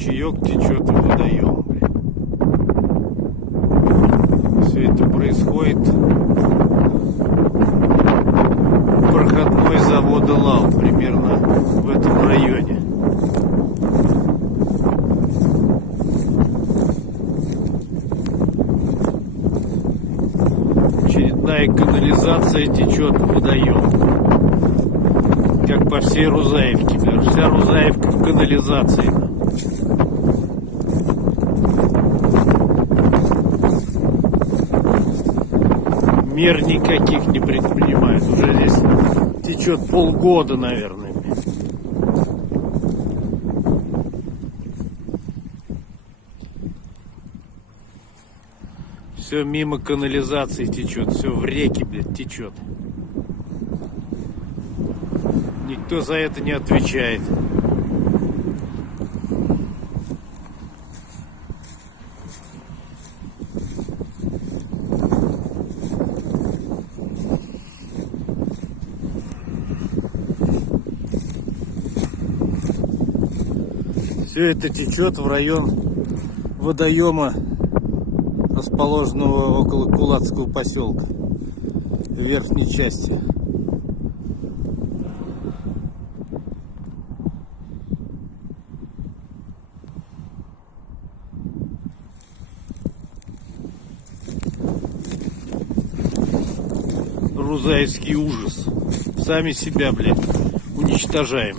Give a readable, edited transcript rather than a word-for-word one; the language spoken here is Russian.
ручеек течет в водоем. Все это происходит проходной завода ЛАУ, примерно в этом районе. Очередная канализация течет в водоем. Как по всей Рузаевке. Вся Рузаевка в канализации. Мер никаких не предпринимают. Уже здесь течет полгода, наверное. Все мимо канализации течет. Все в реке, блядь, течет. Никто за это не отвечает. Все это течет в район водоема, расположенного около Кулацкого поселка, в верхней части. Рузаевский ужас. Сами себя, блядь, уничтожаем.